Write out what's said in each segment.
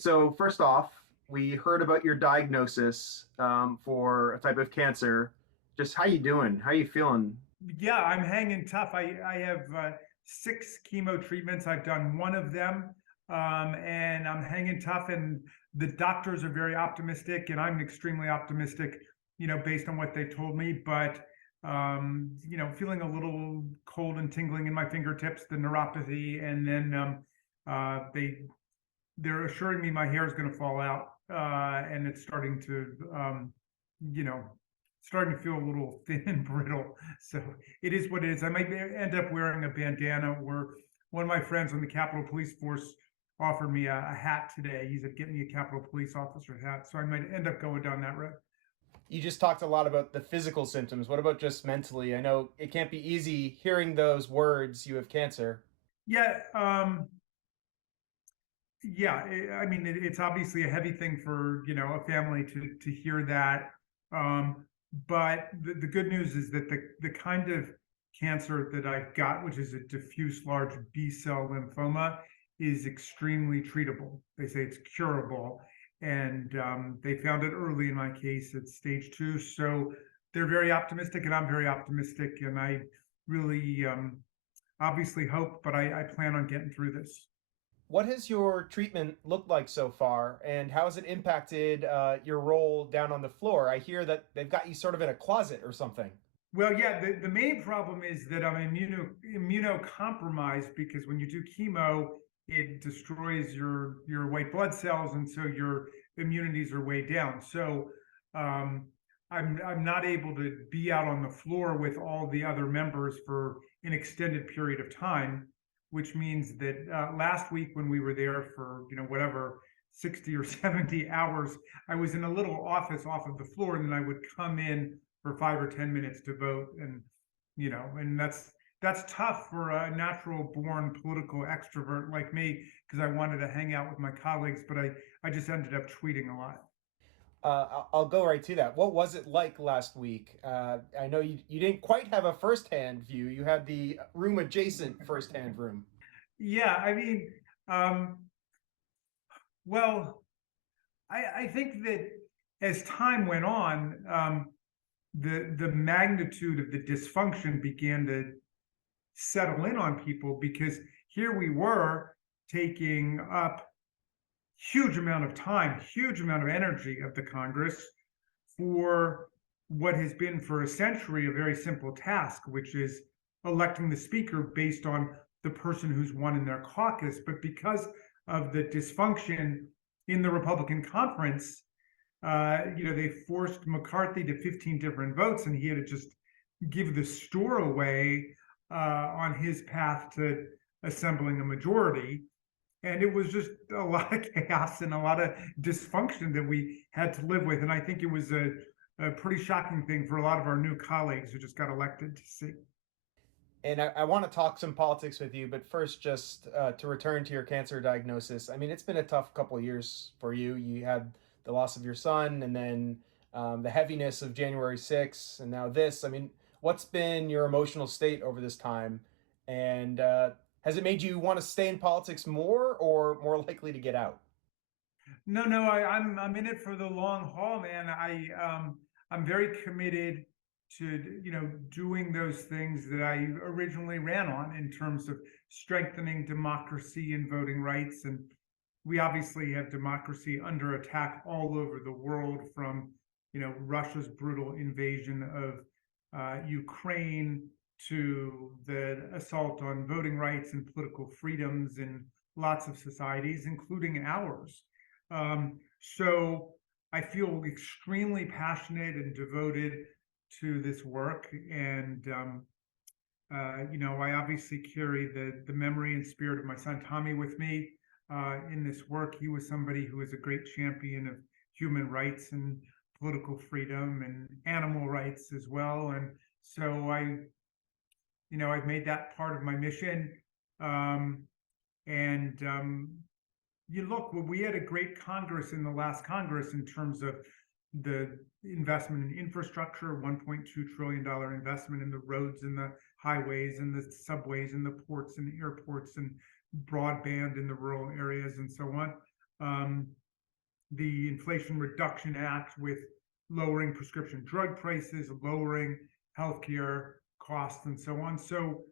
So first off, we heard about your diagnosis for a type of cancer. Just how you doing? How you feeling? Yeah, I'm hanging tough. I have six chemo treatments. I've done one of them, and I'm hanging tough. And the doctors are very optimistic, and I'm extremely optimistic, based on what they told me. But feeling a little cold and tingling in my fingertips, the neuropathy, and then they're assuring me my hair is going to fall out, and it's starting to, you know, starting to feel a little thin and brittle. So it is what it is. I might end up wearing a bandana. Or one of my friends on the Capitol Police Force offered me a hat today. He said, "Get me a Capitol Police officer hat." So I might end up going down that road. You just talked a lot about the physical symptoms. What about just mentally? I know it can't be easy hearing those words, you have cancer. Yeah, yeah. I mean, it's obviously a heavy thing for a family to hear that. Um, but the good news is that the kind of cancer that I've got, which is a diffuse large B cell lymphoma, is extremely treatable. They say it's curable, and they found it early in my case at stage 2. So they're very optimistic, and I'm very optimistic, and I really obviously hope, but I plan on getting through this. What has your treatment looked like so far, and how has it impacted your role down on the floor? I hear that they've got you sort of in a closet or something. Well, yeah, the main problem is that I'm immunocompromised because when you do chemo, it destroys your white blood cells, and so your immunities are way down. So um, I'm not able to be out on the floor with all the other members for an extended period of time, which means that last week when we were there for whatever 60 or 70 hours, I was in a little office off of the floor, and then I would come in for 5 or 10 minutes to vote, and that's tough for a natural born political extrovert like me, because I wanted to hang out with my colleagues, but I just ended up tweeting a lot. I'll go right to that. What was it like last week? I know you didn't quite have a firsthand view. You had the room adjacent firsthand room. Yeah, I mean, um, well, I think that as time went on, the magnitude of the dysfunction began to settle in on people, because here we were taking up huge amount of time, huge amount of energy of the Congress for what has been for a century a very simple task, which is electing the speaker based on the person who's won in their caucus. But because of the dysfunction in the Republican conference, they forced McCarthy to 15 different votes, and he had to just give the store away on his path to assembling a majority. And it was just a lot of chaos and a lot of dysfunction that we had to live with. And I think it was a pretty shocking thing for a lot of our new colleagues who just got elected to see. And I want to talk some politics with you, but first, just to return to your cancer diagnosis. I mean, it's been a tough couple of years for you. You had the loss of your son, and then the heaviness of January 6th, and now this. I mean, what's been your emotional state over this time? And has it made you want to stay in politics more or more likely to get out? No, no, I'm in it for the long haul, man. I'm very committed to doing those things that I originally ran on in terms of strengthening democracy and voting rights. And we obviously have democracy under attack all over the world, from Russia's brutal invasion of Ukraine to the assault on voting rights and political freedoms in lots of societies, including ours. So I feel extremely passionate and devoted to this work, and I obviously carry the memory and spirit of my son Tommy with me in this work. He was somebody who was a great champion of human rights and political freedom and animal rights as well. And so I've made that part of my mission. Um, and You look, well, we had a great Congress in the last Congress in terms of the investment in infrastructure, $1.2 trillion investment in the roads and the highways and the subways and the ports and the airports and broadband in the rural areas and so on. um, the Inflation Reduction Act with lowering prescription drug prices, lowering healthcare costs, and so on. So,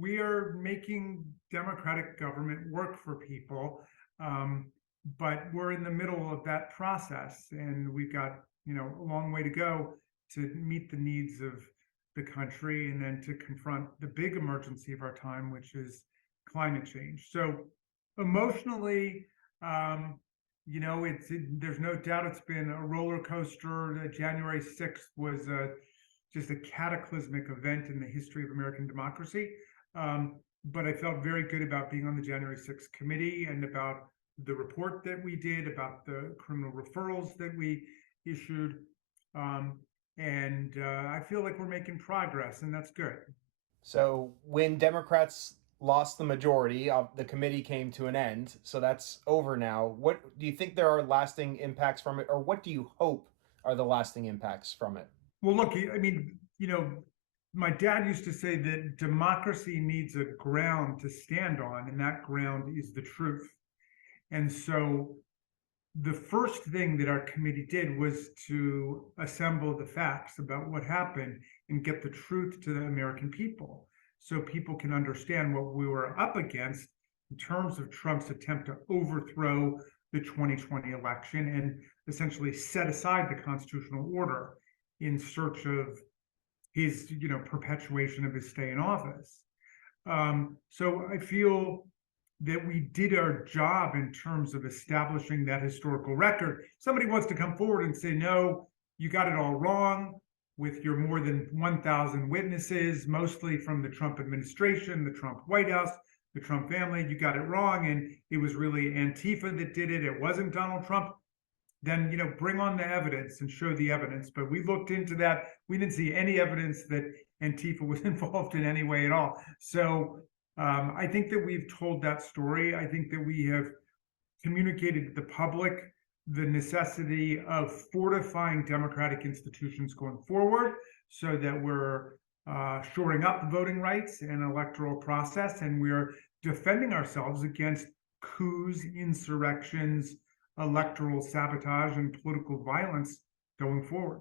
we are making democratic government work for people, um, but we're in the middle of that process, and we've got a long way to go to meet the needs of the country, and then to confront the big emergency of our time, which is climate change. So, emotionally, um, there's no doubt it's been a roller coaster. January 6th was just a cataclysmic event in the history of American democracy. Um, but I felt very good about being on the January 6th committee, and about the report that we did, about the criminal referrals that we issued. Um, and I feel like we're making progress, and that's good. So when Democrats lost the majority, the committee came to an end. So that's over now. What do you think there are lasting impacts from it, or what do you hope are the lasting impacts from it? Well, look, I mean, my dad used to say that democracy needs a ground to stand on, and that ground is the truth. And so the first thing that our committee did was to assemble the facts about what happened and get the truth to the American people, so people can understand what we were up against in terms of Trump's attempt to overthrow the 2020 election and essentially set aside the constitutional order in search of his, perpetuation of his stay in office. So I feel that we did our job in terms of establishing that historical record. Somebody wants to come forward and say, no, you got it all wrong with your more than 1,000 witnesses, mostly from the Trump administration, the Trump White House, the Trump family. You got it wrong, and it was really Antifa that did it. It wasn't Donald Trump. Then bring on the evidence and show the evidence. But we looked into that. We didn't see any evidence that Antifa was involved in any way at all. So I think that we've told that story. I think that we have communicated to the public the necessity of fortifying democratic institutions going forward, so that we're shoring up voting rights and electoral process, and we're defending ourselves against coups, insurrections, electoral sabotage, and political violence going forward.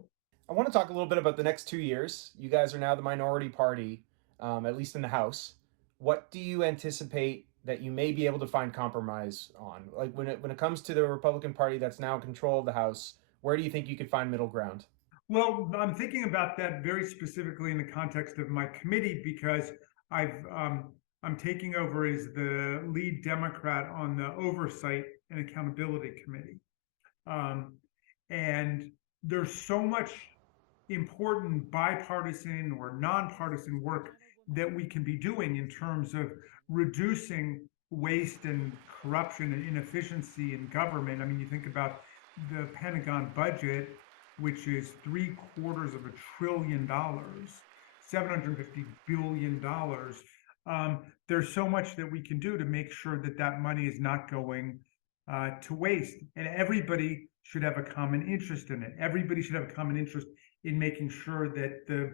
I want to talk a little bit about the next 2 years. You guys are now the minority party, at least in the House. What do you anticipate that you may be able to find compromise on? Like when it comes to the Republican Party that's now in control of the House, where do you think you could find middle ground? Well, I'm thinking about that very specifically in the context of my committee, because I'm taking over as the lead Democrat on the Oversight and Accountability Committee, um, and there's so much important bipartisan or nonpartisan work that we can be doing in terms of reducing waste and corruption and inefficiency in government. I mean, you think about the Pentagon budget, which is $750 billion, $750 billion. There's so much that we can do to make sure that that money is not going to waste, and everybody should have a common interest in it. Everybody should have a common interest in making sure that the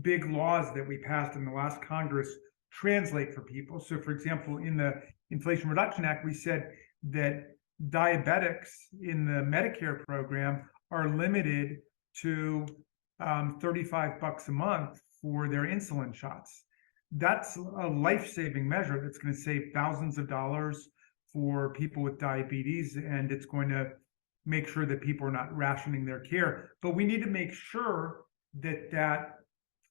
big laws that we passed in the last Congress translate for people. So, for example, in the Inflation Reduction Act, we said that diabetics in the Medicare program are limited to $35 a month for their insulin shots. That's a life-saving measure that's going to save thousands of dollars for people with diabetes, and it's going to make sure that people are not rationing their care. But we need to make sure that that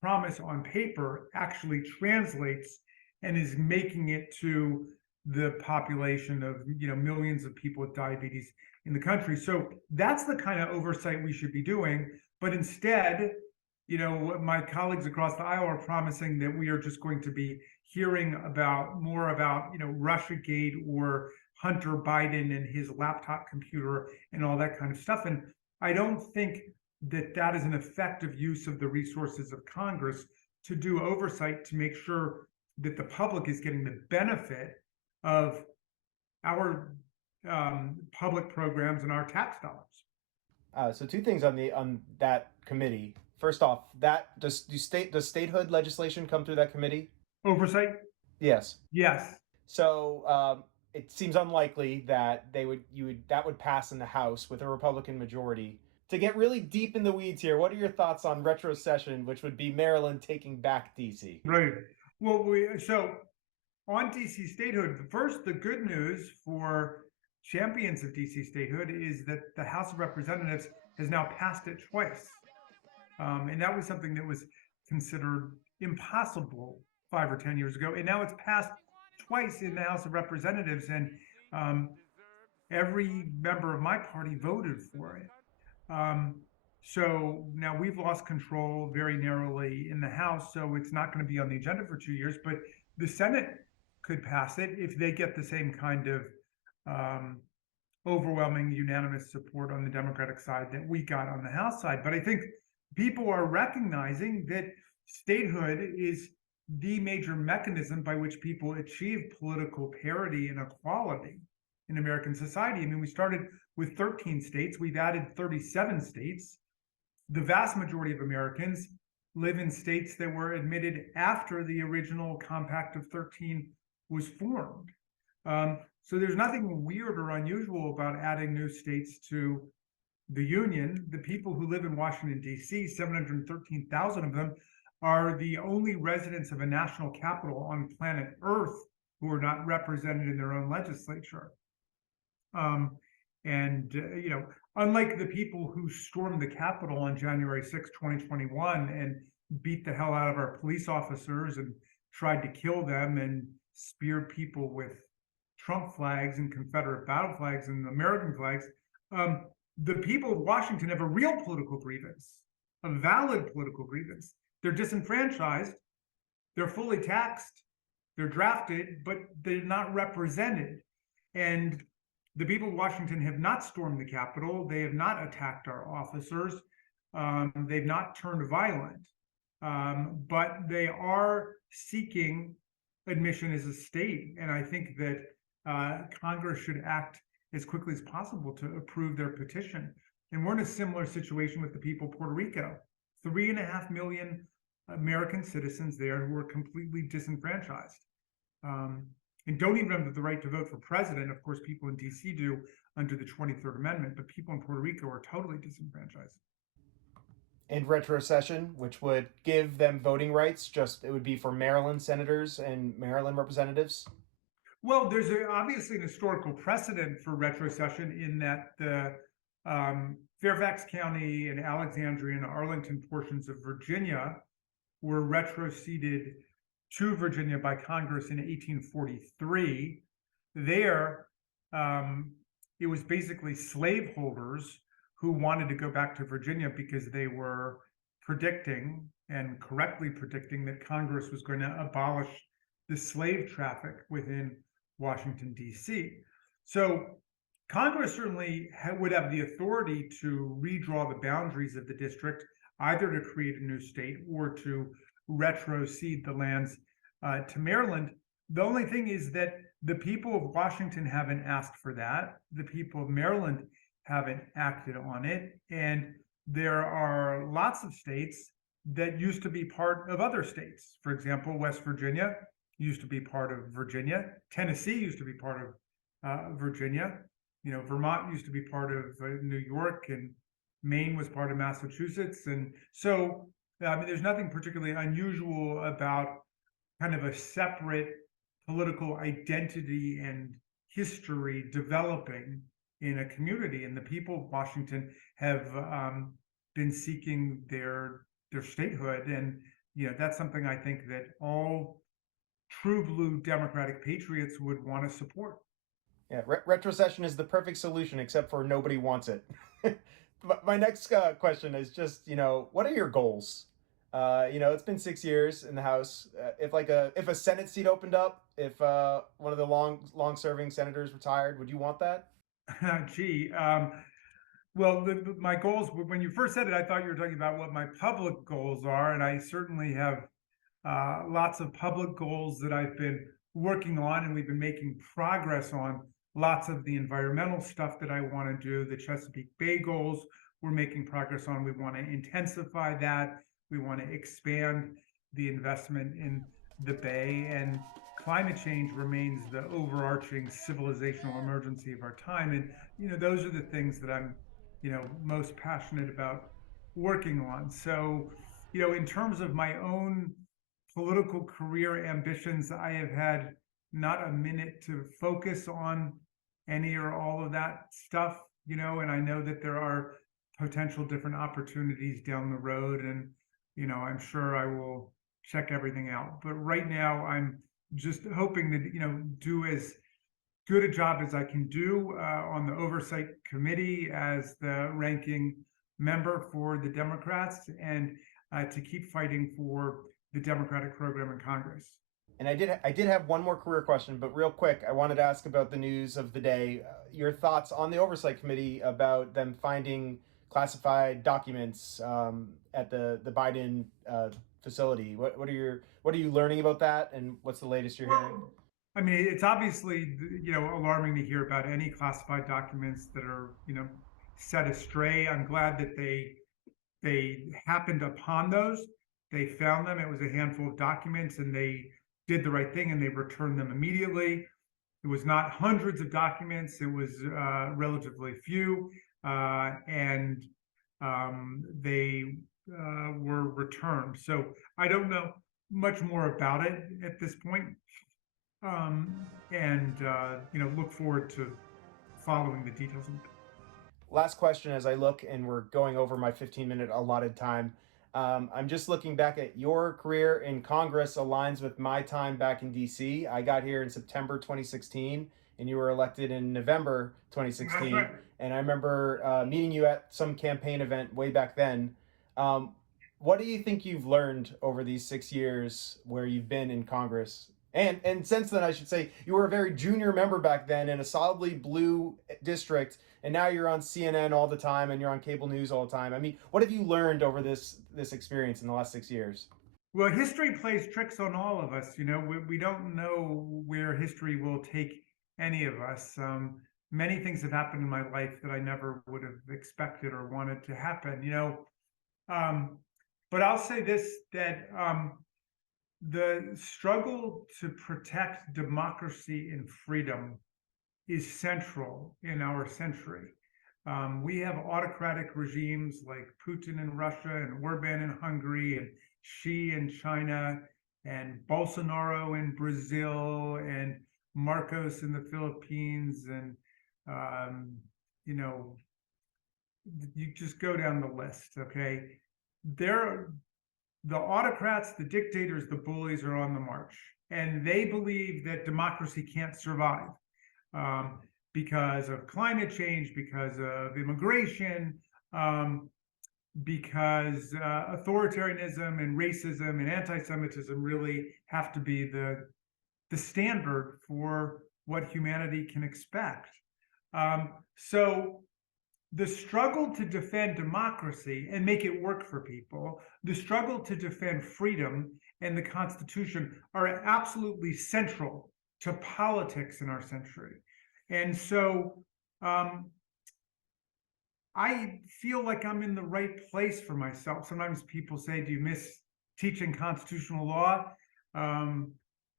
promise on paper actually translates and is making it to the population of millions of people with diabetes in the country. So that's the kind of oversight we should be doing. But instead, my colleagues across the aisle are promising that we are just going to be hearing more about Russiagate or Hunter Biden and his laptop computer and all that kind of stuff. And I don't think that that is an effective use of the resources of Congress to do oversight to make sure that the public is getting the benefit of our public programs and our tax dollars. So two things on that committee. First off, does statehood legislation come through that committee? Oversight? Yes. Yes. So it seems unlikely that that would pass in the House with a Republican majority. To get really deep in the weeds here, what are your thoughts on retrocession, which would be Maryland taking back DC? Right. Well, so on DC statehood, the good news for champions of DC statehood is that the House of Representatives has now passed it twice. And that was something that was considered impossible 5 or 10 years ago. And now it's passed twice in the House of Representatives. And um, every member of my party voted for it. Um, so now we've lost control very narrowly in the House, so it's not going to be on the agenda for 2 years. But the Senate could pass it if they get the same kind of um, overwhelming unanimous support on the Democratic side that we got on the House side. But I think people are recognizing that statehood is the major mechanism by which people achieve political parity and equality in American society. I mean, we started with 13 states, we've added 37 states. The vast majority of Americans live in states that were admitted after the original Compact of 13 was formed. So there's nothing weird or unusual about adding new states to the Union. The people who live in Washington, D.C., 713,000 of them, are the only residents of a national capital on planet Earth who are not represented in their own legislature. Unlike the people who stormed the Capitol on January 6, 2021, and beat the hell out of our police officers and tried to kill them and speared people with Trump flags and Confederate battle flags and American flags, the people of Washington have a real political grievance, a valid political grievance. They're disenfranchised, they're fully taxed, they're drafted, but they're not represented. And the people of Washington have not stormed the Capitol. They have not attacked our officers. They've not turned violent. But they are seeking admission as a state. And I think that Congress should act as quickly as possible to approve their petition. And we're in a similar situation with the people of Puerto Rico. 3.5 million American citizens there who are completely disenfranchised. And don't even have the right to vote for president. Of course, people in DC do under the 23rd Amendment, but people in Puerto Rico are totally disenfranchised. And retrocession, which would give them voting rights, just it would be for Maryland senators and Maryland representatives. Well, there's obviously an historical precedent for retrocession in that the Fairfax County and Alexandria and Arlington portions of Virginia were retroceded to Virginia by Congress in 1843. There, it was basically slaveholders who wanted to go back to Virginia because they were predicting, and correctly predicting, that Congress was going to abolish the slave traffic within Washington, D.C. So Congress certainly would have the authority to redraw the boundaries of the district, either to create a new state or to retrocede the lands to Maryland. The only thing is that the people of Washington haven't asked for that. The people of Maryland haven't acted on it. And there are lots of states that used to be part of other states. For example, West Virginia used to be part of Virginia. Tennessee used to be part of Virginia. Vermont used to be part of New York, and Maine was part of Massachusetts. And so, there's nothing particularly unusual about kind of a separate political identity and history developing in a community. And the people of Washington have been seeking their statehood. And, that's something I think that all true blue Democratic patriots would want to support. Yeah, retrocession is the perfect solution, except for nobody wants it. My next question is just, what are your goals? It's been 6 years in the House. If a Senate seat opened up, if one of the long serving senators retired, would you want that? Gee, well, my goals. When you first said it, I thought you were talking about what my public goals are, and I certainly have lots of public goals that I've been working on, and we've been making progress on. Lots of the environmental stuff that I want to do, the Chesapeake Bay goals, we're making progress on. We want to intensify that. We want to expand the investment in the Bay, and climate change remains the overarching civilizational emergency of our time. And, those are the things that I'm, most passionate about working on. So, in terms of my own political career ambitions, I have had not a minute to focus on any or all of that stuff, and I know that there are potential different opportunities down the road. And, I'm sure I will check everything out. But right now, I'm just hoping to, do as good a job as I can do on the oversight committee as the ranking member for the Democrats, and to keep fighting for the Democratic program in Congress. And I did have one more career question, but real quick, I wanted to ask about the news of the day. Your thoughts on the oversight committee about them finding classified documents at the Biden facility. What are you learning about that, and what's the latest you're hearing? Well, I mean, it's obviously, alarming to hear about any classified documents that are, set astray. I'm glad that they happened upon those. They found them. It was a handful of documents, and they did the right thing and they returned them immediately. It was not hundreds of documents. It was relatively few, and they were returned. So I don't know much more about it at this point, and look forward to following the details of it. Last question as I look, and we're going over my 15-minute allotted time. I'm just looking back at your career in Congress aligns with my time back in DC. I got here in September 2016, and you were elected in November That's 2016. right. And I remember meeting you at some campaign event way back then. Um, what do you think you've learned over these 6 years where you've been in Congress? And since then, I should say you were a very junior member back then in a solidly blue district, and now you're on CNN all the time and you're on cable news all the time. I mean, what have you learned over this experience in the last 6 years? Well, history plays tricks on all of us. We don't know where history will take any of us. Many things have happened in my life that I never would have expected or wanted to happen. Um, but I'll say this, that the struggle to protect democracy and freedom is central in our century. We have autocratic regimes like Putin in Russia and Orban in Hungary and Xi in China and Bolsonaro in Brazil and Marcos in the Philippines. And, um, you know, you just go down the list, okay? They're the autocrats, the dictators, the bullies are on the march, and they believe that democracy can't survive, um, because of climate change, because of immigration, um, because authoritarianism and racism and anti-Semitism really have to be the standard for what humanity can expect. So the struggle to defend democracy and make it work for people, the struggle to defend freedom and the Constitution are absolutely central to politics in our century. And so um, I feel like I'm in the right place for myself. Sometimes people say, "Do you miss teaching constitutional law?" Um,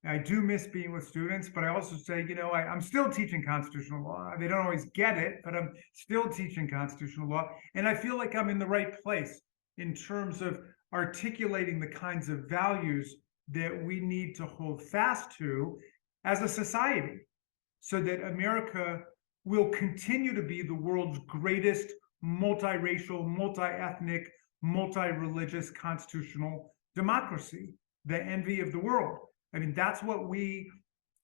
I do miss being with students, but I also say, I'm still teaching constitutional law. They don't always get it, but I'm still teaching constitutional law. And I feel like I'm in the right place in terms of articulating the kinds of values that we need to hold fast to as a society so that America will continue to be the world's greatest multiracial, multi-ethnic, multi-religious constitutional democracy, the envy of the world. I mean, that's what we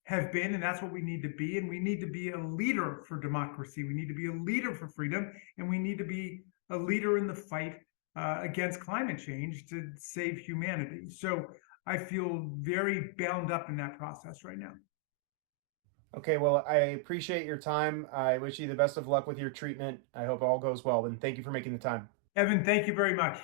have been, and that's what we need to be. And we need to be a leader for democracy. We need to be a leader for freedom, and we need to be a leader in the fight against climate change to save humanity. So I feel very bound up in that process right now. Okay, well, I appreciate your time. I wish you the best of luck with your treatment. I hope all goes well, and thank you for making the time. Evan, thank you very much.